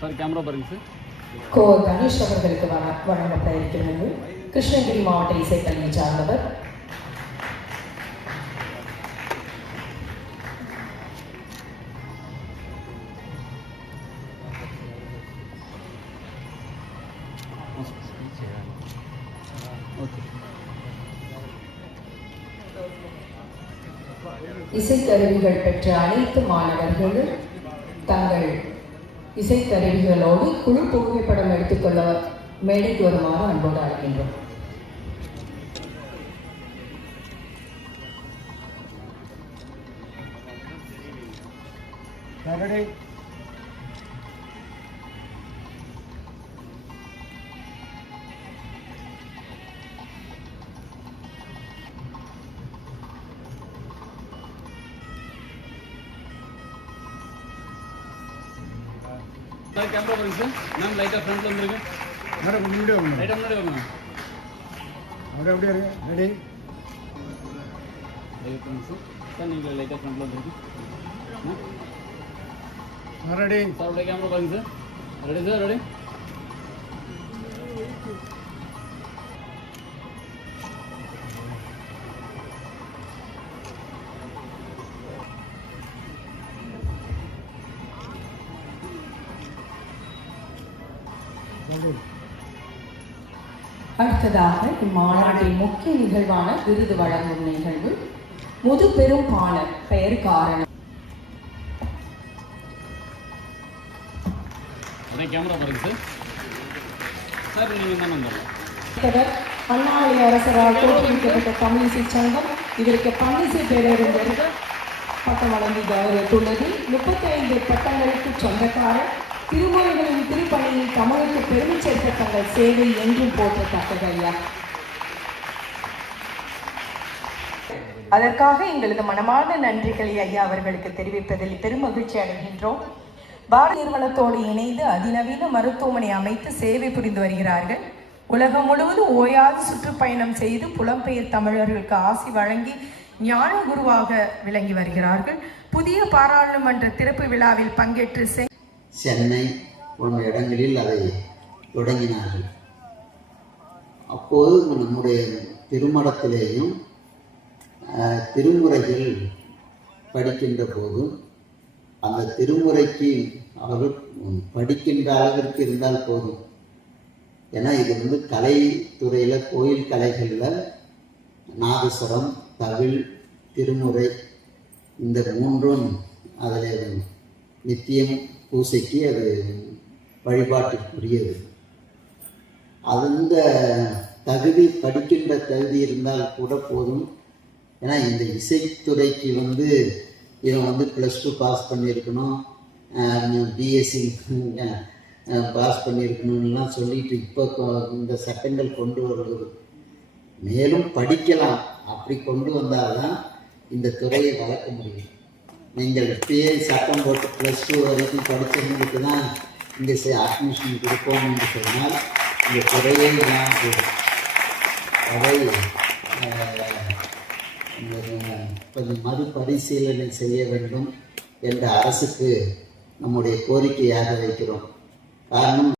Sir camera பாருங்க sir. கோ கணேஷ் அவர்களுக்கு வழங்கப்பட இருக்கிறது. கிருஷ்ணகிரி மாவட்ட இசைப்பள்ளியை சார்ந்தவர். இசைக்கருவிகள் பெற்ற அனைத்து மாணவர்களும் தங்கள் இசைக்கருவிகளோடு குழு புகைப்படம் எடுத்துக்கொள்ள மேடைக்கு வருமாறு அன்போடு அழைக்கின்றோம். சார் கேமரா பாருங்க சார். மேம் லைட்டாக ஃப்ரண்ட்டில் வந்துருங்க. மேடம் முன்னாடி வாங்க. லைட்டாக முன்னாடி வாங்க. அப்படியே அப்படியே இருங்க. ரெடி லைட் பண்ணுங்க சார். சார் நீங்கள் லைட்டாக ஃப்ரண்ட்டில் வந்துருக்கு. ரெடி சார் அப்படியே கேமரா பாருங்க சார். Ready sir ready. அடுத்ததாக இம்மாநாட்டின் முக்கிய நிகழ்வான விருது வழங்கும் நிகழ்வு. முதுபெரும் பாணர் பெயர் காரணம். கேமரா பாருங்க சார். சார் நீங்கள் என்ன நம்பர்? அண்ணாமலை அரசரால் தோற்றுவிக்கப்பட்ட தமிழிசை சங்கம் இதற்கு பன்னிசை பேரறிஞர் பட்டம் வழங்கி கௌரவித்துள்ளது. 35 பட்டங்களுக்கு சொந்தக்காரர். திருமொழிகளின் திருப்பணியில் தமிழுக்கு பெருமை சேர்த்த தங்கள் சேவை என்றும் போற்றத்தக்கது ஐயா. அதற்காக எங்களது மனமார்ந்த நன்றிகளை ஐயா அவர்களுக்கு தெரிவிப்பதில் பெருமகிழ்ச்சி அடைகின்றோம். பாரத நிறுவனத்தோடு இணைந்து அதிநவீன மருத்துவமனை அமைத்து சேவை புரிந்து வருகிறார்கள். உலகம் முழுவதும் ஓயாது சுற்றுப்பயணம் செய்து புலம்பெயர் தமிழர்களுக்கு ஆசி வழங்கி ஞான குருவாக விளங்கி வருகிறார்கள். புதிய பாராளுமன்ற திறப்பு விழாவில் பங்கேற்று சென்னை போன்ற இடங்களில் அதை தொடங்கினார்கள். அப்போது நம்முடைய திருமடத்திலேயும் திருமுறைகள் படிக்கின்ற போது அந்த திருமுறைக்கு அவர்கள் படிக்கின்ற அளவிற்கு இருந்தால் போதும். ஏன்னா இது கலைத்துறையில் கோயில் கலைகளில் நாதஸ்வரம், தவில், திருமுறை இந்த மூன்றும் அதில் நித்தியம் பூசைக்கு அது வழிபாட்டுக்குரியது. அந்த தகுதி படிக்கின்ற தகுதி இருந்தால் கூட போதும். ஏன்னா இந்த இசைத்துறைக்கு இவன் +2 பாஸ் பண்ணியிருக்கணும், பிஎஸ்சி பாஸ் பண்ணியிருக்கணும்லாம் சொல்லிட்டு இப்போ இந்த சட்டங்கள் கொண்டு வருவது. மேலும் படிக்கலாம். அப்படி கொண்டு வந்தால் தான் இந்த துறையை வளர்க்க முடியும். நீங்கள் இப்பயே சட்டம் போட்டு +2 வரைக்கும் படித்தவங்களுக்கு தான் இங்கே அட்மிஷன் கொடுப்போம் என்று சொன்னால் இந்த துறையே தான் போடும். அதை கொஞ்சம் மறுபரிசீலனை செய்ய வேண்டும் என்ற அரசுக்கு நம்முடைய கோரிக்கையாக வைக்கிறோம். காரணம்